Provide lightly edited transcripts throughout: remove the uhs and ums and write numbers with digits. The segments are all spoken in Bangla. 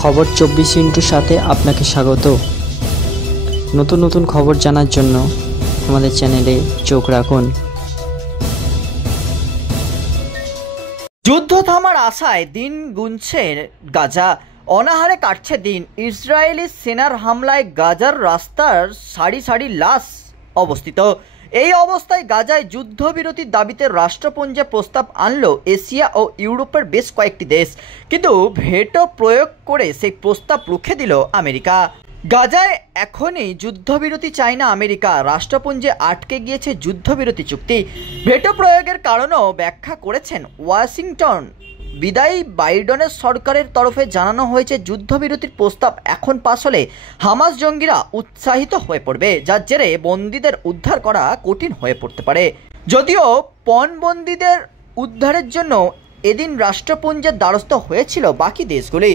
খবর 24 সাথে আপনাকে স্বাগত। নতুন নতুন খবর জানার জন্য আমাদের চ্যানেলে চোখ রাখুন। যুদ্ধ থামার আশায় দিন গুনছে গাজা, অনাহারে কাটছে দিন। ইসরায়েলি সেনার হামলায় গাজার রাস্তার সারি সারি লাশ অবস্থিত। এই অবস্থায় গাজায় যুদ্ধবিরতির দাবিতে রাষ্ট্রপুঞ্জে প্রস্তাব আনলো এশিয়া ও ইউরোপের বেশ কয়েকটি দেশ, কিন্তু ভেটো প্রয়োগ করে সেই প্রস্তাব রুখে দিল আমেরিকা। গাজায় এখনই যুদ্ধবিরতি চায় না আমেরিকা, রাষ্ট্রপুঞ্জে আটকে গিয়েছে যুদ্ধবিরতি চুক্তি। ভেটো প্রয়োগের কারণও ব্যাখ্যা করেছেন ওয়াশিংটন। বিদায়ী বাইডেনের সরকারের তরফে জানানো হয়েছে যুদ্ধবিরতির প্রস্তাব এখন পাস হলে হামাস জঙ্গিরা উৎসাহিত হয়ে পড়বে, যার জেরে বন্দীদের উদ্ধার করা কঠিন হয়ে পড়তে পারে। যদিও পণবন্দীদের উদ্ধারের জন্য এদিন রাষ্ট্রপুঞ্জের দ্বারস্থ হয়েছিল বাকি দেশগুলি।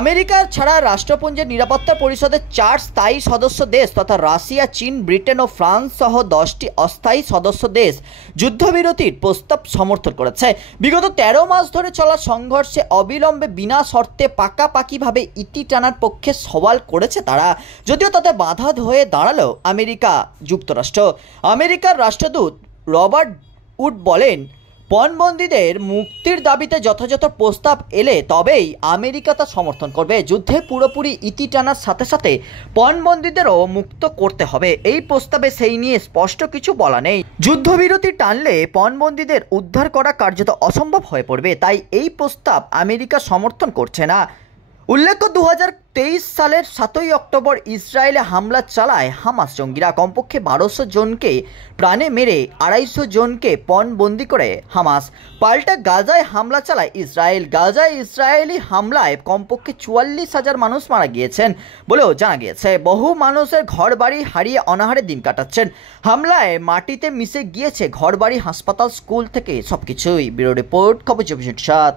আমেরিকার ছাড়া রাষ্ট্রপুঞ্জের নিরাপত্তা পরিষদের 4 স্থায়ী সদস্য দেশ তথা রাশিয়া, চীন, ব্রিটেন ও ফ্রান্স সহ 10টি অস্থায়ী সদস্য দেশ যুদ্ধবিরতির প্রস্তাব সমর্থন করেছে। বিগত 13 মাস ধরে চলা সংঘর্ষে অবিলম্বে বিনা শর্তে পাকাপাকিভাবে ইতি টানার পক্ষে সওয়াল করেছে তারা, যদিও তাতে বাধা হয়ে দাঁড়ালো আমেরিকা যুক্তরাষ্ট্র। আমেরিকার রাষ্ট্রদূত রবার্ট উড বলেন, পণবন্দীদের মুক্তির দাবিতে যথাযথ প্রস্তাব এলে তবেই আমেরিকা তা সমর্থন করবে। যুদ্ধে পুরোপুরি ইতি টানার সাথে সাথে পণবন্দীদেরও মুক্ত করতে হবে। এই প্রস্তাবে সেই নিয়ে স্পষ্ট কিছু বলা নেই। যুদ্ধবিরতি টানলে পণবন্দীদের উদ্ধার করা কার্যত অসম্ভব হয়ে পড়বে, তাই এই প্রস্তাব আমেরিকা সমর্থন করছে না। উল্লেখ্য, 2023 সালের 7ই অক্টোবর ইসরায়েলে হামলা চালায় হামাস জঙ্গিরা। কমপক্ষে 1200 জনকে প্রাণে মেরে 250 জনকে পণবন্দি করে হামাস। পাল্টা গাজায় হামলা চালায় ইসরায়েল। গাজায় ইসরায়েলি হামলায় কমপক্ষে 44,000 মানুষ মারা গিয়েছেন বলেও জানা গিয়েছে। বহু মানুষের ঘরবাড়ি হারিয়ে অনাহারে দিন কাটাচ্ছেন। হামলায় মাটিতে মিশে গিয়েছে ঘরবাড়ি, হাসপাতাল, স্কুল থেকে সবকিছুই। ব্যুরো রিপোর্ট, খবর 24/7।